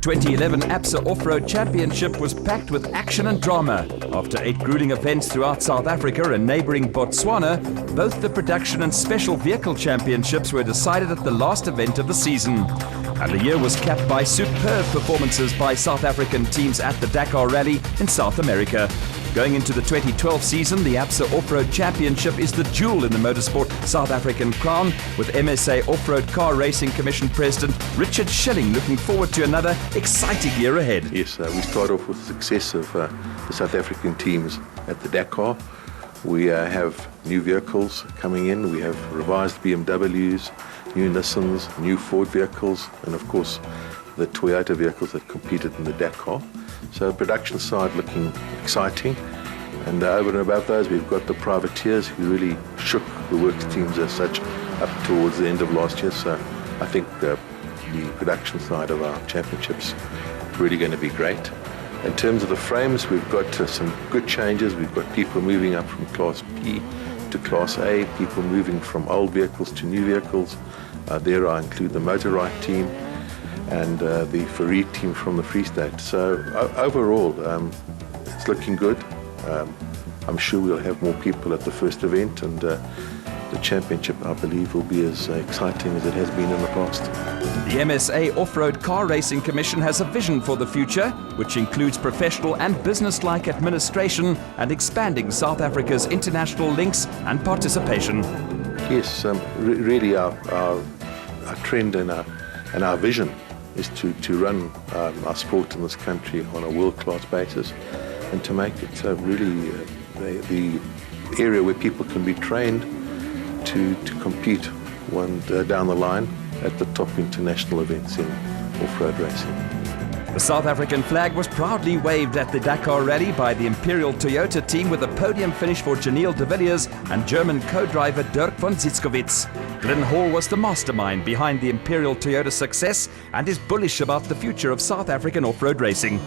2011 ABSA Off-Road Championship was packed with action and drama. After 8 grueling events throughout South Africa and neighbouring Botswana, both the production and special vehicle championships were decided at the last event of the season. And the year was capped by superb performances by South African teams at the Dakar Rally in South America. Going into the 2012 season, the ABSA Off-Road Championship is the jewel in the motorsport South African crown, with MSA Off-Road Car Racing Commission President Richard Schilling looking forward to another exciting year ahead. Yes, we start off with the success of the South African teams at the Dakar. We have new vehicles coming in. We have revised BMWs, new Nissans, new Ford vehicles, and of course the Toyota vehicles that competed in the Dakar. So production side looking exciting, and over and above those we've got the privateers who really shook the works teams as such up towards the end of last year. So I think the production side of our championships really going to be great. In terms of the frames, we've got some good changes. We've got people moving up from Class B to Class A, people moving from old vehicles to new vehicles. There I include the Motorride team and the Farid team from the Free State. So overall, it's looking good. I'm sure we'll have more people at the first event, and the championship, I believe, will be as exciting as it has been in the past. The MSA Off-Road Car Racing Commission has a vision for the future, which includes professional and business-like administration and expanding South Africa's international links and participation. Yes, really our trend and our vision is to run our sport in this country on a world-class basis, and to make it really the area where people can be trained to compete down the line at the top international events in off-road racing. The South African flag was proudly waved at the Dakar Rally by the Imperial Toyota team, with a podium finish for Janiel de Villiers and German co-driver Dirk von Zitzkowitz. Glenn Hall was the mastermind behind the Imperial Toyota success and is bullish about the future of South African off-road racing.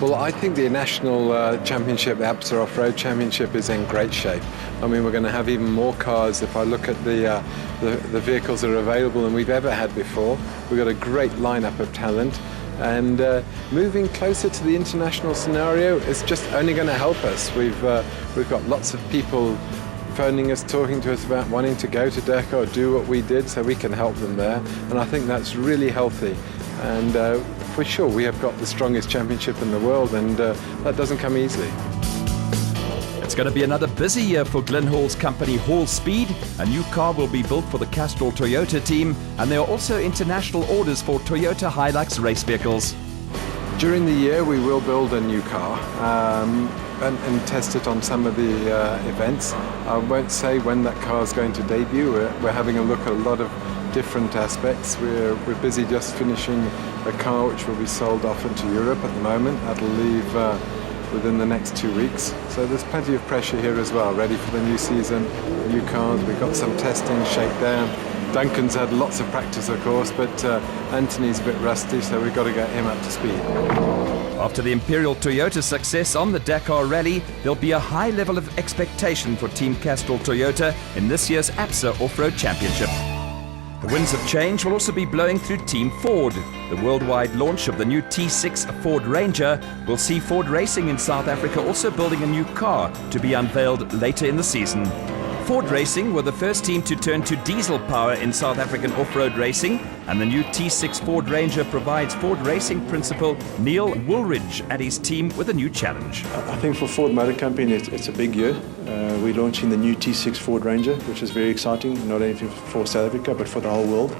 Well, I think the National Championship, the ABSA Off-Road Championship, is in great shape. I mean, we're going to have even more cars if I look at the vehicles that are available than we've ever had before. We've got a great lineup of talent, and moving closer to the international scenario is just only going to help us. We've got lots of people phoning us, talking to us about wanting to go to Dakar, do what we did, so we can help them there, and I think that's really healthy. And for sure, we have got the strongest championship in the world, and that doesn't come easily. It's going to be another busy year for Glenn Hall's company, Hall Speed. A new car will be built for the Castrol Toyota team, and there are also international orders for Toyota Hilux race vehicles. During the year, we will build a new car and test it on some of the events. I won't say when that car is going to debut. We're having a look at a lot of different aspects. We're busy just finishing a car which will be sold off into Europe at the moment. That'll leave within the next 2 weeks. So there's plenty of pressure here as well, ready for the new season, new cars. We've got some testing, shakedown. Duncan's had lots of practice, of course, but Anthony's a bit rusty, so we've got to get him up to speed. After the Imperial Toyota success on the Dakar Rally, there'll be a high level of expectation for Team Castrol Toyota in this year's ABSA Off-Road Championship. The winds of change will also be blowing through Team Ford. The worldwide launch of the new T6 Ford Ranger will see Ford Racing in South Africa also building a new car to be unveiled later in the season. Ford Racing were the first team to turn to diesel power in South African off-road racing, and the new T6 Ford Ranger provides Ford Racing principal Neil Woolridge and his team with a new challenge. I think for Ford Motor Company it's a big year. We're launching the new T6 Ford Ranger, which is very exciting, not only for South Africa but for the whole world.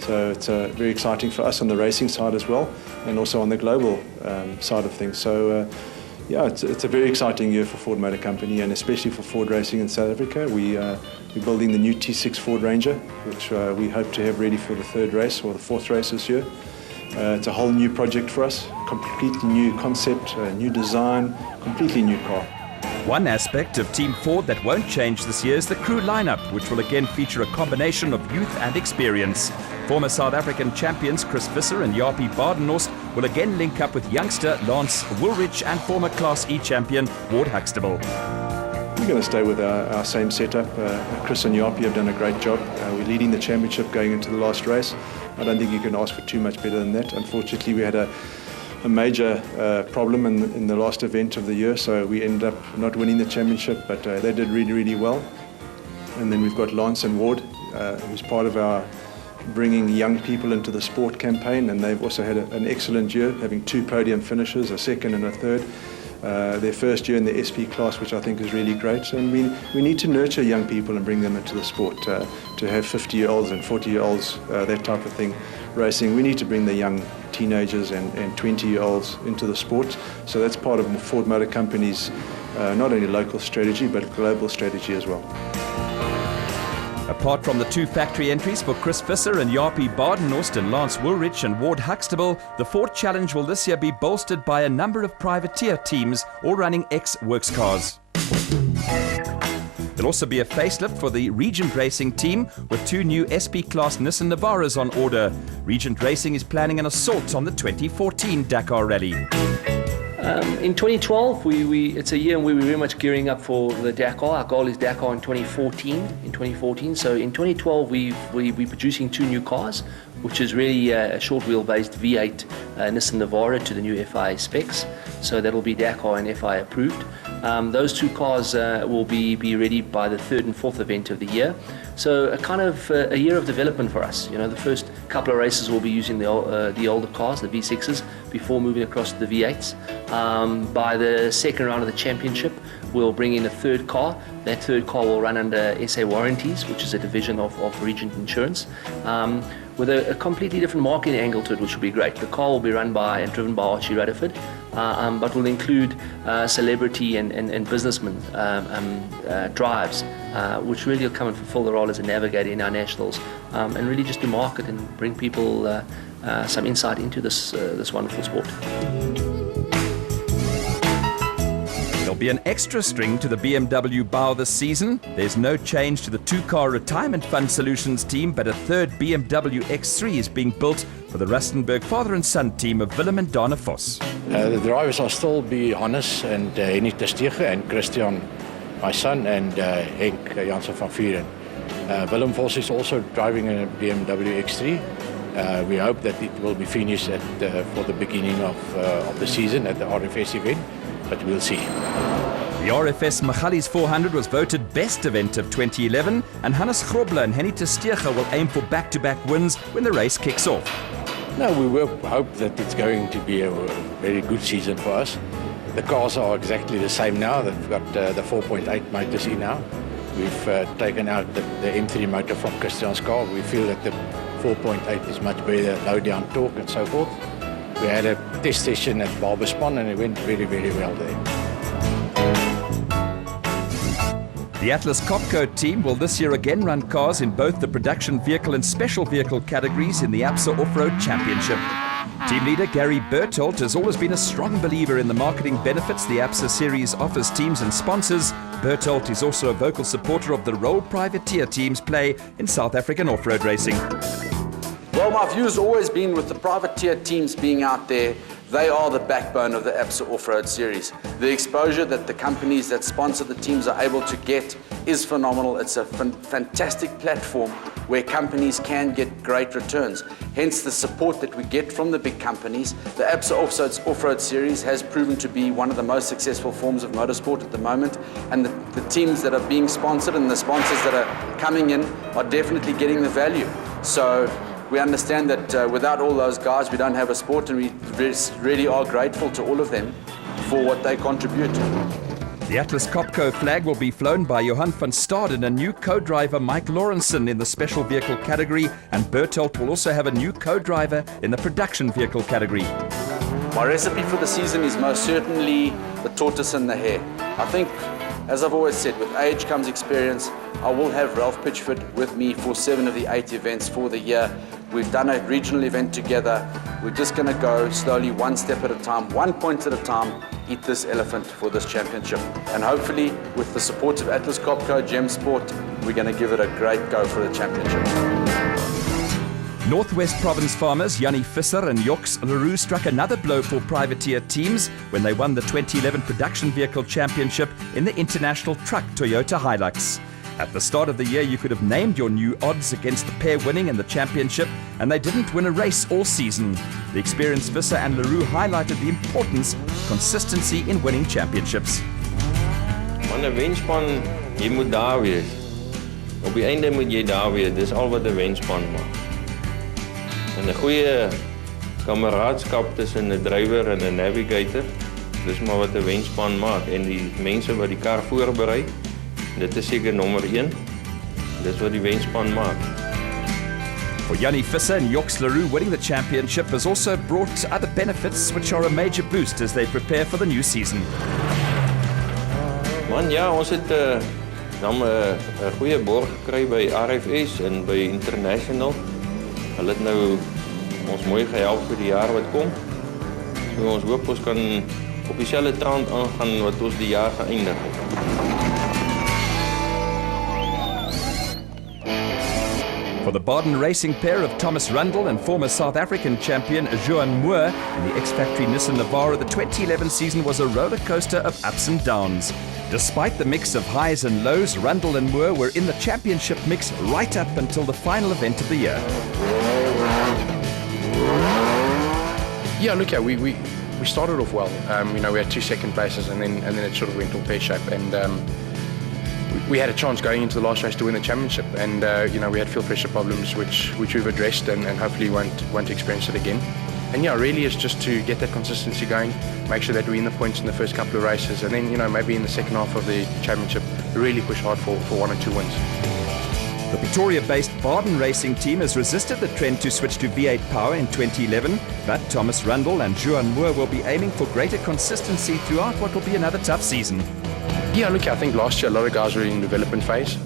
So it's very exciting for us on the racing side as well, and also on the global side of things. So yeah, it's a very exciting year for Ford Motor Company, and especially for Ford Racing in South Africa. We're building the new T6 Ford Ranger, which we hope to have ready for the 3rd race or the 4th race this year. It's a whole new project for us, completely new concept, new design, completely new car. One aspect of Team Ford that won't change this year is the crew lineup, which will again feature a combination of youth and experience. Former South African champions Chris Visser and Jaapie Badenhorst will again link up with youngster Lance Woolridge and former Class E champion Ward Huxtable. We're going to stay with our same setup. Chris and Yapi have done a great job. We're leading the championship going into the last race. I don't think you can ask for too much better than that. Unfortunately, we had a major problem in the last event of the year, so we ended up not winning the championship, but they did really, really well. And then we've got Lance and Ward, who's part of our bringing young people into the sport campaign, and they've also had an excellent year, having 2 podium finishes, a second and a third. Their first year in the SP class, which I think is really great. And we need to nurture young people and bring them into the sport. To have 50-year-olds and 40-year-olds, that type of thing, racing, we need to bring the young teenagers and 20-year-olds into the sport. So that's part of Ford Motor Company's not only local strategy, but global strategy as well. Apart from the 2 factory entries for Chris Visser and Yapi Badenhorst and Lance Woolrich and Ward Huxtable, the Ford Challenge will this year be bolstered by a number of privateer teams, all running ex-works cars. There'll also be a facelift for the Regent Racing team with 2 new SP-class Nissan Navaras on order. Regent Racing is planning an assault on the 2014 Dakar Rally. In 2012, it's a year where we're very much gearing up for the Dakar. Our goal is Dakar in 2014. So in 2012, we'll be producing 2 new cars, which is really a short wheel-based V8 Nissan Navara to the new FIA specs. So that'll be Dakar and FIA approved. Those 2 cars will be ready by the 3rd and 4th event of the year. So a kind of a year of development for us. You know, the first couple of races will be using the older cars, the V6s, before moving across to the V8s. By the second round of the championship, we'll bring in a 3rd car. That 3rd car will run under SA Warranties, which is a division of Regent Insurance, with a completely different marketing angle to it, which will be great. The car will be run by and driven by Archie Rutherford, but will include celebrity and businessman drives, which really will come and fulfill the role as a navigator in our nationals, and really just to market and bring people some insight into this wonderful sport. There'll be an extra string to the BMW bow this season. There's no change to the 2-car retirement fund solutions team, but a 3rd BMW X3 is being built for the Rustenburg father and son team of Willem and Dana Vos. The drivers will still be Hannes and Henny Testege and Christian, my son, and Henk Janssen van Vuren. Willem Vos is also driving a BMW X3. We hope that it will be finished for the beginning of the season at the RFS event, but we'll see. The RFS Magalies 400 was voted best event of 2011, and Hannes Grobler and Henny Testege will aim for back-to-back wins when the race kicks off. No, we will hope that it's going to be a very good season for us. The cars are exactly the same now. They've got the 4.8 motors in now. We've taken out the M3 motor from Christian's car. We feel that the 4.8 is much better, low down torque and so forth. We had a test session at Barberspon and it went very, very well there. The Atlas Copco team will this year again run cars in both the production vehicle and special vehicle categories in the ABSA Off-Road Championship. Team leader Gary Bertolt has always been a strong believer in the marketing benefits the ABSA series offers teams and sponsors. Bertolt is also a vocal supporter of the role privateer teams play in South African off-road racing. Well, my view's always been with the privateer teams being out there. They are the backbone of the ABSA Off-Road Series. The exposure that the companies that sponsor the teams are able to get is phenomenal. It's a fantastic platform where companies can get great returns. Hence the support that we get from the big companies. The ABSA Off-Road Series has proven to be one of the most successful forms of motorsport at the moment, and the teams that are being sponsored and the sponsors that are coming in are definitely getting the value. So we understand that without all those guys, we don't have a sport, and we really are grateful to all of them for what they contribute. The Atlas Copco flag will be flown by Johan van Staden and new co-driver Mike Lawrenson in the special vehicle category, and Bertolt will also have a new co-driver in the production vehicle category. My recipe for the season is most certainly the tortoise and the hare. I think, as I've always said, with age comes experience. I will have Ralph Pitchford with me for 7 of the 8 events for the year. We've done a regional event together. We're just going to go slowly, one step at a time, 1 point at a time, eat this elephant for this championship. And hopefully, with the support of Atlas Copco, Gem Sport, we're going to give it a great go for the championship. Northwest Province farmers Jannie Visser and Joks Leroux struck another blow for privateer teams when they won the 2011 Production Vehicle Championship in the International Truck Toyota Hilux. At the start of the year, you could have named your new odds against the pair winning in the championship, and they didn't win a race all season. The experienced Visser and Leroux highlighted the importance of consistency in winning championships. Man, 'n wenspan, jy moet daar wees. Op die einde moet jy daar wees. Dis al wat 'n wenspan maak. En 'n goeie kameraadskap tussen 'n drywer en 'n navigator, dis maar wat 'n wenspan maak. En die mense wat die kar voorberei, dit is seker nommer 1. Dis wat die wenspan maak. For Jannie Visser and Joks Leroux, winning the championship has also brought other benefits which are a major boost as they prepare for the new season. Man, ja, ons het dan 'n goeie borg gekry by RFS en by International. Hulle het nou ons mooi gehelp vir die jaar wat kom. So ons hoop ons kan op dieselfde trant aangaan wat ons die jaar geëindig het. For the Baden Racing pair of Thomas Rundle and former South African champion Johan Moore in the X-Factory Nissan Navara, the 2011 season was a roller coaster of ups and downs. Despite the mix of highs and lows, Rundle and Moore were in the championship mix right up until the final event of the year. Yeah, look, we started off well. We had 2 second places, and then it sort of went all pear-shaped. And we had a chance going into the last race to win the championship, and we had fuel pressure problems which we've addressed, and hopefully won't experience it again. And yeah, really it's just to get that consistency going, make sure that we win the points in the first couple of races, and then maybe in the second half of the championship really push hard for 1 or 2 wins. The Pretoria-based Baden Racing team has resisted the trend to switch to V8 power in 2011, but Thomas Rundle and Johan Moore will be aiming for greater consistency throughout what will be another tough season. Yeah, look, I think last year a lot of guys were in development phase.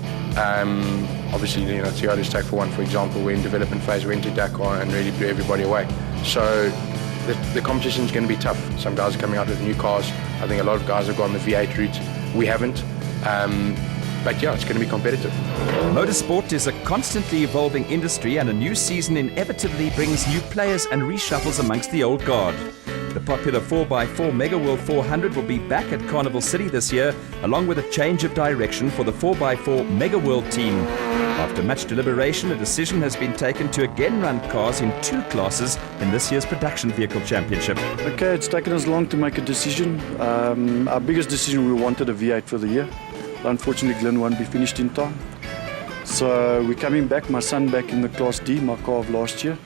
Obviously, Toyota's Take for One, for example, we're in development phase, we went to Dakar and really blew everybody away. So the competition is going to be tough. Some guys are coming out with new cars. I think a lot of guys have gone the V8 route. We haven't. But yeah, it's going to be competitive. Motorsport is a constantly evolving industry, and a new season inevitably brings new players and reshuffles amongst the old guard. The popular 4x4 Mega World 400 will be back at Carnival City this year, along with a change of direction for the 4x4 Mega World team. After much deliberation, a decision has been taken to again run cars in 2 classes in this year's Production Vehicle Championship. Okay, it's taken us long to make a decision. Our biggest decision, we wanted a V8 for the year. Unfortunately, Glenn won't be finished in time. So we're coming back, my son back in the Class D, my car of last year.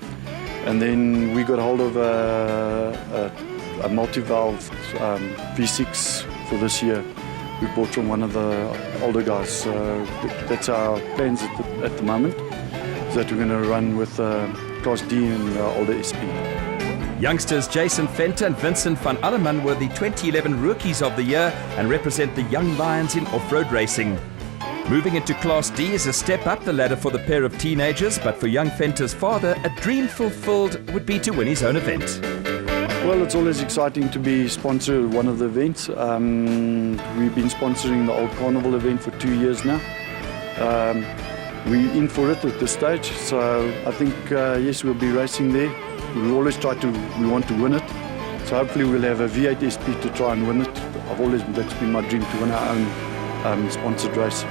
And then we got hold of a multi-valve V6 for this year. We bought from one of the older guys. So that's our plans at the moment, is that we're going to run with Class D and older SP. Youngsters Jason Venter and Vincent van Alleman were the 2011 Rookies of the Year and represent the young lions in off-road racing. Moving into Class D is a step up the ladder for the pair of teenagers, but for young Venter's father, a dream fulfilled would be to win his own event. Well, it's always exciting to be sponsored at one of the events. We've been sponsoring the old Carnival event for 2 years now. We're in for it at this stage, so I think, yes, we'll be racing there. We always we want to win it. So hopefully we'll have a V8 SP to try and win it. That's been my dream, to win our own sponsored race.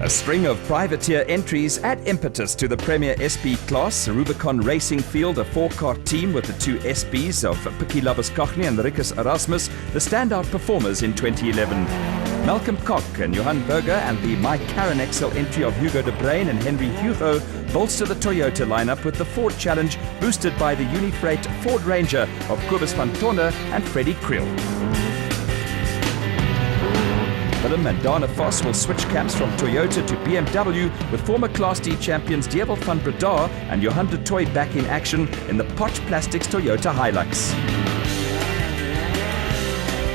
A string of privateer entries add impetus to the Premier SP class. Rubicon Racing field a 4-car team with the 2 SPs of Pikkie Labuschagne and Rikus Erasmus, the standout performers in 2011. Malcolm Koch and Johan Berger and the Mike Karen XL entry of Hugo de Bruyn and Henry Hugo bolster the Toyota lineup with the Ford Challenge boosted by the Unifreight Ford Ranger of Kobus van Tonne and Freddie Kriel. Willem and Dana Vos will switch camps from Toyota to BMW with former Class D champions Dievel van Breda and Johan de Toy back in action in the Potch Plastics Toyota Hilux.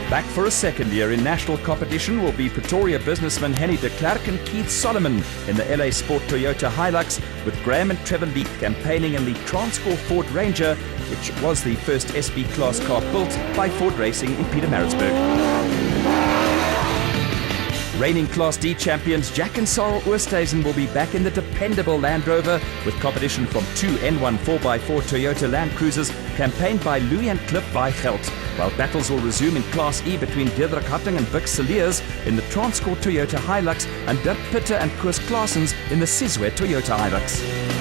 Back for a second year in national competition will be Pretoria businessmen Henny de Klerk and Keith Solomon in the LA Sport Toyota Hilux, with Graham and Trevor Leith campaigning in the Transcore Ford Ranger, which was the first SP class car built by Ford Racing in Pietermaritzburg. Reigning Class D champions Jack and Sarl Oosthuizen will be back in the dependable Land Rover with competition from 2 N1 4x4 Toyota Land Cruisers campaigned by Louis and Cliff Weigelt, while battles will resume in Class E between Deirdre Harting and Vic Cilliers in the Transcorp Toyota Hilux and Dirk Pitter and Koos Claessens in the Sizwe Toyota Hilux.